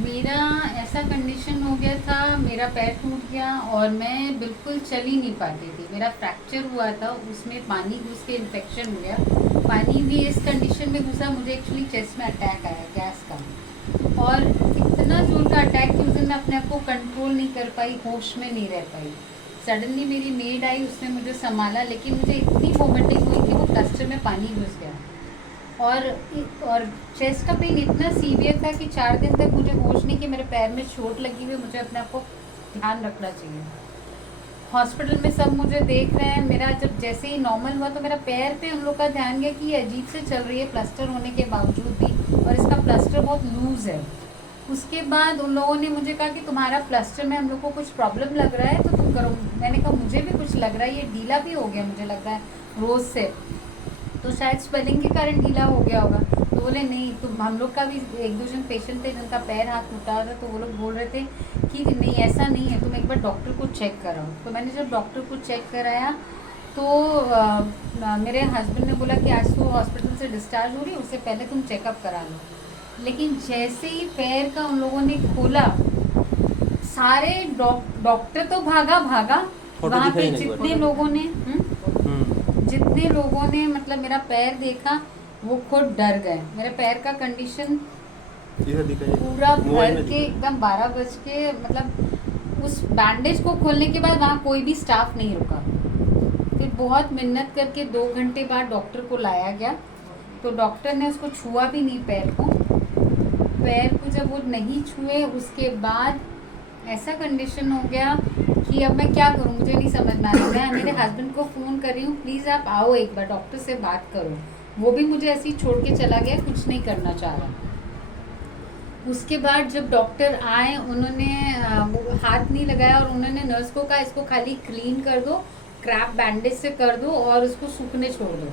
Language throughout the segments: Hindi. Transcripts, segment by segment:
मेरा ऐसा कंडीशन हो गया था, मेरा पैर टूट गया और मैं बिल्कुल चल ही नहीं पाती थी। मेरा फ्रैक्चर हुआ था, उसमें पानी घुस के इन्फेक्शन हो गया। पानी भी इस कंडीशन में घुसा, मुझे एक्चुअली चेस्ट में अटैक आया गैस का। और इतना जोर का अटैक कि उस दिन मैं अपने आप को कंट्रोल नहीं कर पाई, होश में नहीं रह पाई। सडनली मेरी मेड आई, उसने मुझे संभाला, लेकिन मुझे इतनी वोमिटिंग हुई कि वो प्लास्टर में पानी घुस गया। और और चेस्ट का पेन इतना सीवियर था कि 4 दिन तक मुझे होश नहीं कि मेरे पैर में चोट लगी हुई, मुझे अपने आप को ध्यान रखना चाहिए। हॉस्पिटल में सब मुझे देख रहे हैं। मेरा जब जैसे ही नॉर्मल हुआ तो मेरा पैर पे उन लोग का ध्यान गया कि ये अजीब से चल रही है प्लास्टर होने के बावजूद भी, और इसका प्लास्टर बहुत लूज़ है। उसके बाद उन लोगों ने मुझे कहा कि तुम्हारा प्लास्टर में हम लोग को कुछ प्रॉब्लम लग रहा है तो तुम करो। मैंने कहा मुझे भी कुछ लग रहा है, ये ढीला भी हो गया मुझे लग रहा है रोज़ से, तो शायद स्वेलिंग के कारण ढीला हो गया होगा। तो बोले नहीं, तुम हम लोग का भी 1-2 जन पेशेंट थे जिनका पैर हाथ टूटा था, तो वो लोग बोल रहे थे कि नहीं ऐसा नहीं है, तुम एक बार डॉक्टर को चेक कराओ। तो मैंने जब डॉक्टर को चेक कराया तो मेरे हस्बैंड ने बोला कि आज तो हॉस्पिटल से डिस्चार्ज हो रही है, उससे पहले तुम चेकअप करा लो। लेकिन जैसे ही पैर का उन लोगों ने खोला, सारे डॉक्टर तो भागा भागा, वहाँ पे जितने लोगों ने जितने लोगों ने मतलब मेरा पैर देखा वो खुद डर गए। मेरे पैर का कंडीशन पूरा भर के एकदम 12 बज के, मतलब उस बैंडेज को खोलने के बाद वहाँ कोई भी स्टाफ नहीं रुका। फिर बहुत मेहनत करके 2 घंटे बाद डॉक्टर को लाया गया, तो डॉक्टर ने उसको छुआ भी नहीं पैर को। पैर को जब वो नहीं छुए उसके बाद ऐसा कंडीशन हो गया कि अब मैं क्या करूं, मुझे नहीं समझ में आ रहा। मैं मेरे हस्बैंड को फ़ोन कर रही हूँ, प्लीज़ आप आओ एक बार डॉक्टर से बात करो। वो भी मुझे ऐसे ही छोड़ के चला गया, कुछ नहीं करना चाह रहा। उसके बाद जब डॉक्टर आए, उन्होंने वो हाथ नहीं लगाया और उन्होंने नर्स को कहा इसको खाली क्लीन कर दो, क्रैप बैंडेज से कर दो और उसको सूखने छोड़ दो।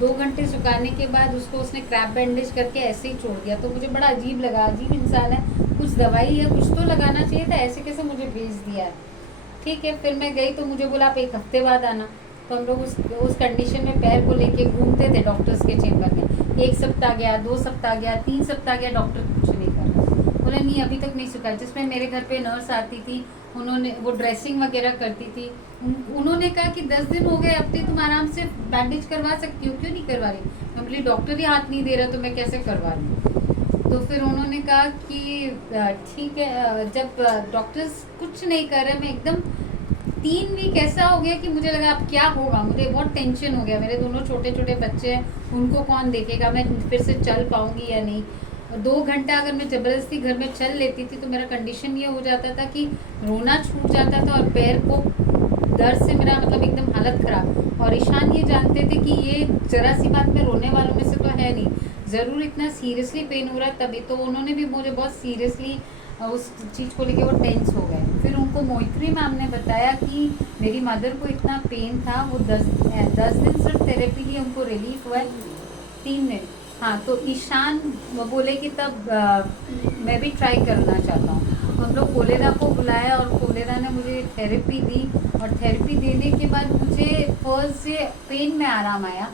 2 घंटे सुखाने के बाद उसको उसने क्रैप बैंडेज करके ऐसे ही छोड़ दिया। तो मुझे बड़ा अजीब लगा, अजीब इंसान है, कुछ दवाई है कुछ तो लगाना चाहिए था, ऐसे कैसे मुझे भेज दिया है। ठीक है, फिर मैं गई तो मुझे बोला आप 1 हफ्ते बाद आना। तो हम लोग उस कंडीशन में पैर को लेके घूमते थे डॉक्टर्स के चेम्बर में। 1 सप्ताह गया, 2 सप्ताह गया, 3 सप्ताह गया, डॉक्टर कुछ नहीं कर रहा। बोला नहीं अभी तक नहीं सुखा। जिसमें मेरे घर पे नर्स आती थी, उन्होंने वो ड्रेसिंग वगैरह करती थी, उन्होंने कहा कि 10 दिन हो गए, अब तक तुम आराम से बैंडेज करवा सकती हो, क्यों नहीं करवा रही। मैं बोली डॉक्टर ही हाथ नहीं दे रहा तो मैं कैसे करवा लूँ। तो फिर उन्होंने कहा कि ठीक है। जब डॉक्टर्स कुछ नहीं कर रहे, मैं एकदम 3 वीक ऐसा हो गया कि मुझे लगा अब क्या होगा, मुझे बहुत टेंशन हो गया। मेरे दोनों छोटे छोटे बच्चे हैं, उनको कौन देखेगा, मैं फिर से चल पाऊंगी या नहीं। 2 घंटा अगर मैं ज़बरदस्ती घर में चल लेती थी तो मेरा कंडीशन ये हो जाता था कि रोना छूट जाता था और पैर को दर्द से मेरा मतलब एकदम हालत ख़राब। और ईशान ये जानते थे कि ये ज़रा सी बात में रोने वालों में से तो है नहीं, ज़रूर इतना सीरियसली पेन हो रहा है तभी। तो उन्होंने भी मुझे बहुत सीरियसली उस चीज़ को लेके वो टेंस हो गए। फिर उनको मोइत्री मैम ने बताया कि मेरी मदर को इतना पेन था, वो 10 दिन सिर्फ थेरेपी लिए उनको रिलीफ हुआ है, 3 दिन। हाँ, तो ईशान बोले कि तब मैं भी ट्राई करना चाहता हूँ। हम लोग कोलेरा को बुलाया और कोलेरा ने मुझे थेरेपी दी, और थेरेपी देने के बाद मुझे फर्स्ट डे पेन में आराम आया।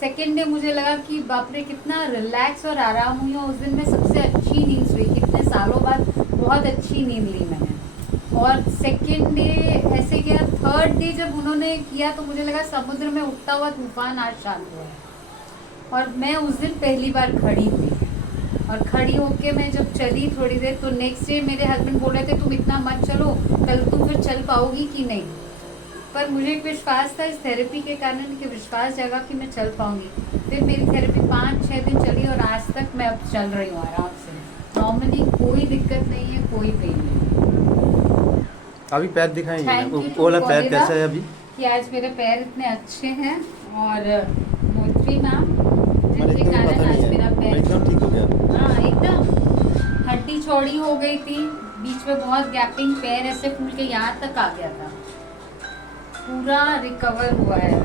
सेकेंड डे मुझे लगा कि बाप रे कितना रिलैक्स और आराम हुई, और उस दिन मैं सबसे अच्छी नींद सोई, कितने सालों बाद बहुत अच्छी नींद ली मैंने। और सेकेंड डे ऐसे गया। थर्ड डे जब उन्होंने किया तो मुझे लगा समुद्र में उठता हुआ तूफान आज शांत हुआ है। और मैं उस दिन पहली बार खड़ी हुई, और खड़ी होके मैं जब चली थोड़ी देर, तो नेक्स्ट डे मेरे हस्बैंड बोल रहे थे तुम इतना मत चलो, कल तुम फिर चल पाओगी कि नहीं। पर मुझे एक विश्वास था इस थेरेपी के कारण, कि विश्वास जगा कि मैं चल पाऊंगी। फिर मेरी थेरेपी 5-6 दिन चली और आज तक मैं अब चल रही हूँ आराम से, नॉर्मली कोई दिक्कत नहीं है, कोई पेन नहीं। अभी पैर दिखाएंगे, थैंक वो वाला पैर कैसा है अभी? कि आज मेरे पैर इतने अच्छे हैं। और मोइत्री मैम मैंने जिनके एकदम पता कारण आज नहीं मेरा है, पैर एकदम ठीक हो गया। हाँ एकदम हड्डी चौड़ी हो गई थी, बीच में बहुत गैपिंग, पैर ऐसे फूल के यहाँ तक आ गया था, पूरा रिकवर हुआ है।